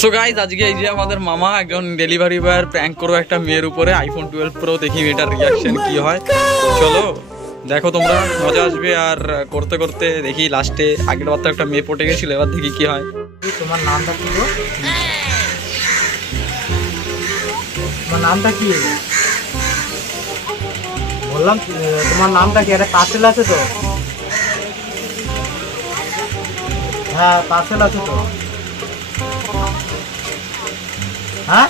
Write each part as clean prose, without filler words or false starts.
So guys আজকে এই যে আমাদের মামা একজন ডেলিভারি বয়ের প্র্যাঙ্ক করো একটা মেয়ের উপরে আইফোন 12 প্রো, দেখি মেয়েটার রিয়াকশন কি হয়। চলো দেখো, তোমরা মজা আসবে। আর করতে করতে দেখি লাস্টে আগের বার তো একটা মেয়ে পটে গেছিল, এবার দেখি কি হয়। তোমার নামটা কি গো? তোমার নামটা কি? বললাম তোমার নামটা কি? একটা পার্সেল আছে তো? হ্যাঁ পার্সেল আছে তো। হ্যাঁ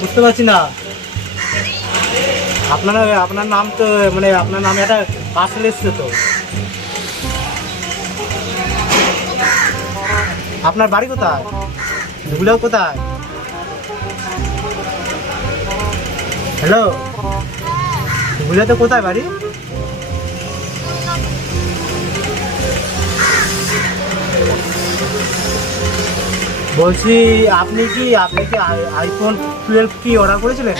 বুঝতে পারছি না। আপনার নাম তো মানে আপনার নামে একটা পার্সেল এসছে তো। আপনার বাড়ি কোথায়? ধুলাও কোথায়? হ্যালো, ধুলাতে কোথায় বাড়ি? বলছি আপনি কি আইফোন 12 কি অর্ডার করেছিলেন?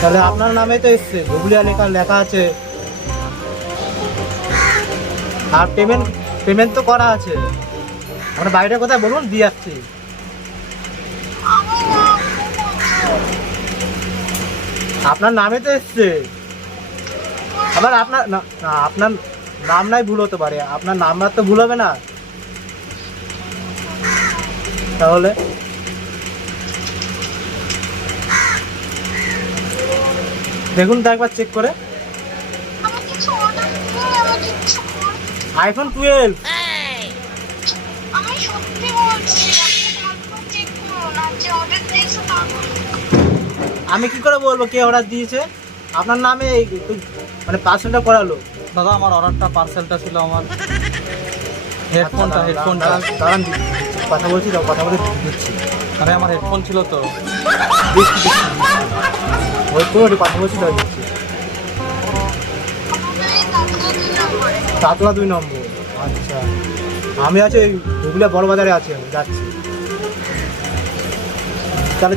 তাহলে আপনার নামে তো এসছে, গুগলিয়া লেখা আছে। আর পেমেন্ট তো করা আছে। আপনার বাড়িটা কোথায় বলুন, দিয়ে যাচ্ছি। আপনার নামে তো এসছে। আবার আপনার নাম নাই ভুল হতে পারে, আপনার নাম্বার তো ভুল হবে না। তাহলে দেখুন তো একবার চেক করে। আইফোন 12। আমি কি করে বলবো কে অর্ডার দিয়েছে? আপনার নামে মানে পার্সেলটা করালো। দাদা আমার অর্ডারটা পার্সেলটা ছিল আমার হেডফোনটা দাঁড়ান কথা বলছি তো, কথা বলে দিচ্ছি। আরে আমার হেডফোন ছিল তো। দিচ্ছি ওই তো কথা বলছি তো, দিচ্ছি। তাতলা 2 নম্বর। আচ্ছা আমি আছি ওই হুগলিয়া বড় বাজারে আছি, আমি যাচ্ছি। তাহলে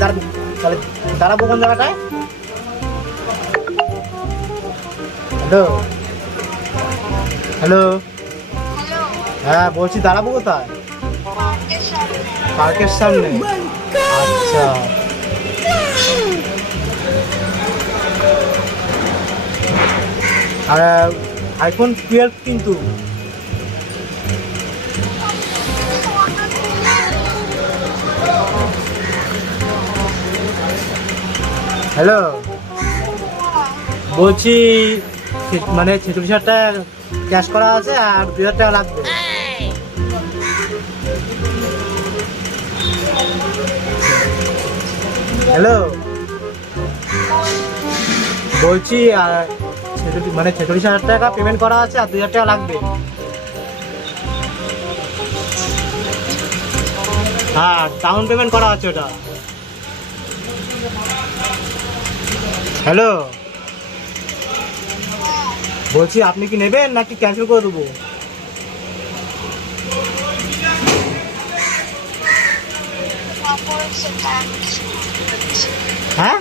দাঁড়াবো কোন জায়গাটায়? হ্যালো হ্যালো, হ্যাঁ বলছি দাঁড়াবো কোথায়? পার্কের সামনে। আচ্ছা আর আইফোন 12 কিন্তু। হ্যালো বলছি মানে 46,000 টাকা ক্যাশ করা আছে আর 2,000 টাকা লাগবে। হ্যালো বলছি মানে 46,000 টাকা পেমেন্ট করা আছে আর 2,000 টাকা লাগবে। হ্যাঁ ডাউন পেমেন্ট করা আছে ওটা। হ্যালো বলছি আপনি কি নেবেন নাকি ক্যান্সেল করে দেবো? হ্যাঁ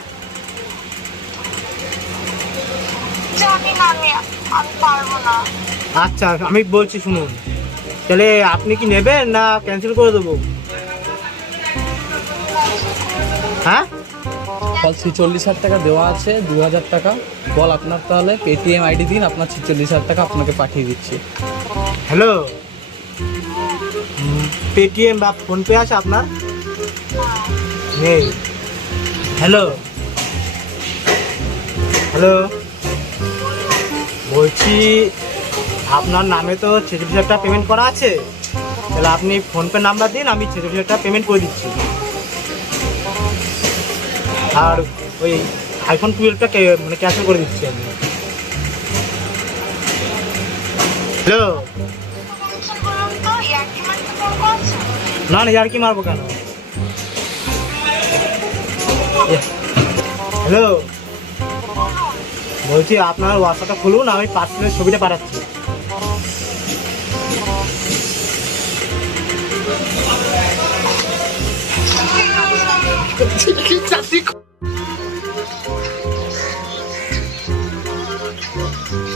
আচ্ছা আমি বলছি শুনুন, তাহলে আপনি কি নেবেন না ক্যান্সেল করে দেবো? হ্যাঁ বল 46,000 টাকা দেওয়া আছে, 2,000 টাকা বল আপনার, তাহলে পেটিএম আইডি দিন, আপনার 46,000 টাকা আপনাকে পাঠিয়ে দিচ্ছি। হ্যালো পেটিএম বা ফোনপে আছে আপনার? নেই। হ্যালো হ্যালো বলছি আপনার নামে তো 46,000 টাকা পেমেন্ট করা আছে, তাহলে আপনি ফোনপে নাম্বার দিন, আমি 46,000 টাকা পেমেন্ট করে দিচ্ছি। আর ওই আইফোন 12টা মানে ক্যান্সেল করে দিচ্ছি আমি। হ্যালো না না আর কি মারবো কেন? হ্যালো বলছি আপনার হোয়াটসঅ্যাপটা খুলুন, আমি পার্সেলের ছবিটা পাঠাচ্ছি।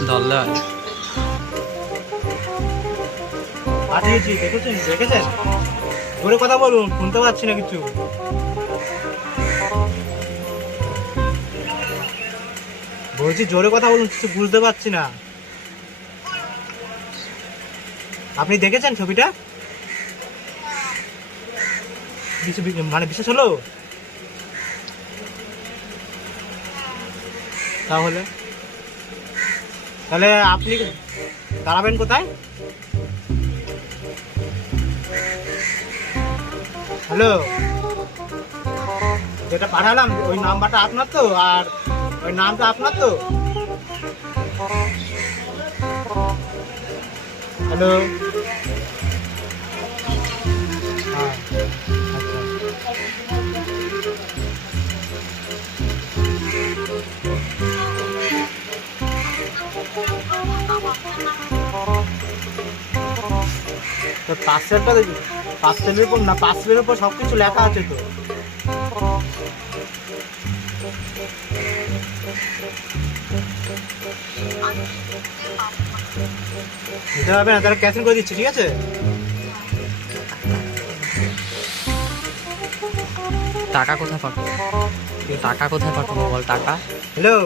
ধরলে পাঠিয়েছি, দেখেছেন? জোরে কথা বলুন, শুনতে পাচ্ছি না কিছু। বলছি জোরে কথা বলুন, কিছু বুঝতে পারছি না। আপনি দেখেছেন ছবিটা? মানে বিশেষ হলো তাহলে আপনি দাঁড়াবেন কোথায়? হ্যালো, যেটা পাঠালাম ওই নাম্বারটা আপনার তো, আর ওই নামটা আপনার তো? হ্যালো, হ্যাঁ, তো পার্সেলের উপর সবকিছু লেখা আছে তো। দিতে হবে না, তাহলে ক্যান্সেল করে দিচ্ছি, ঠিক আছে? টাকা কোথায় পাঠাবো? বল টাকা। হ্যালো,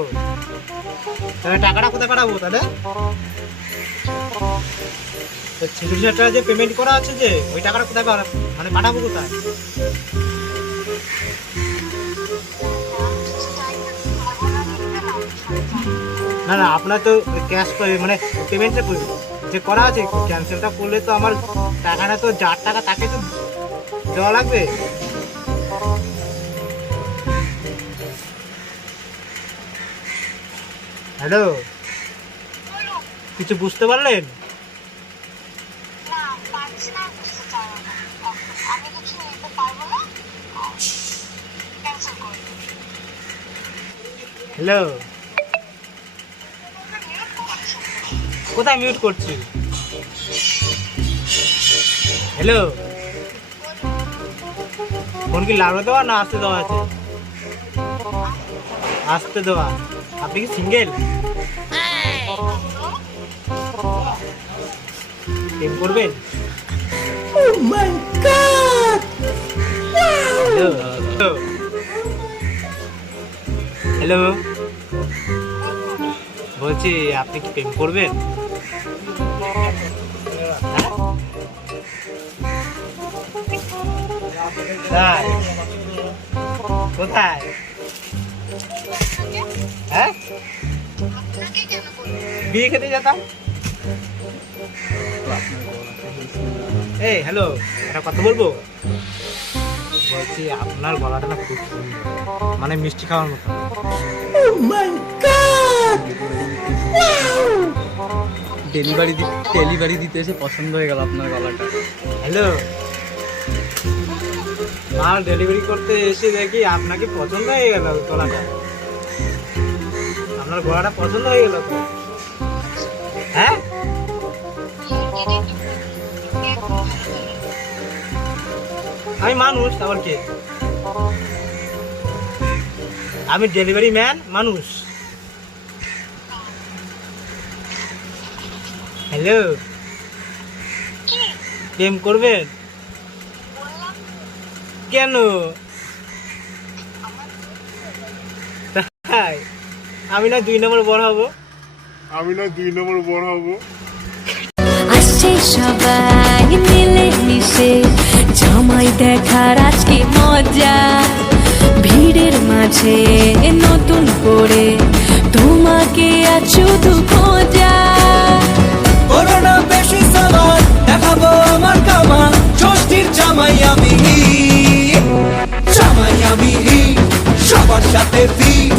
তাহলে টাকাটা কোথায় পাঠাবো? তাহলে 36,000 টাকা যে পেমেন্ট করা আছে, যে ওই টাকাটা কোথায় মানে পাঠাবো কোথায়? না, আপনার তো ক্যাশ মানে পেমেন্টটা যে করা আছে, ক্যান্সেলটা করলে তো আমার টাকাটা তো যার টাকা তাকে তো দেওয়া লাগবে। হ্যালো, কিছু বুঝতে পারলেন? হ্যালো, কোথায় মিউট করছি? হ্যালো, ফোন কি লাউডে দেওয়া না আসতে দেওয়া আছে? আসতে দেওয়া। আপনি কি সিঙ্গেল? প্রেম করবেন? হ্যালো, বলছি আপনি কি প্রেম করবেন? তাই? কোথায়? হ্যাঁ, বিয়ে খেতে যেতাম। এই হ্যালো, একটা কথা বলবো? বলছি আপনার গলাটা না খুব সুন্দর, মানে মিষ্টি খাওয়ার মতো। ডেলিভারি দিতে এসে পছন্দ হয়ে গেল আপনার গলাটা। হ্যালো, মাল ডেলিভারি করতে এসে দেখি আপনাকে পছন্দ হয়ে গেল গলাটা। আপনার গলাটা পছন্দ হয়ে গেল তো? হ্যাঁ, আমি মানুষ, আবার কে? আমি ডেলিভারি ম্যান, মানুষ। হ্যালো, প্রেম করবেন? কেন? তাই? আমি না 2 নম্বর বড় হবো। আসছে সবাই মিলে মিশে, জামাই দেখার আজকে মজা, ভিড়ের মাঝে নতুন করে তোমাকে আজ শুধু খোঁজা। করোনা বেশি সালাদ দেখাবো আমার কামাল, ষষ্ঠীর জামাই আমি সবার সাথে ফিট।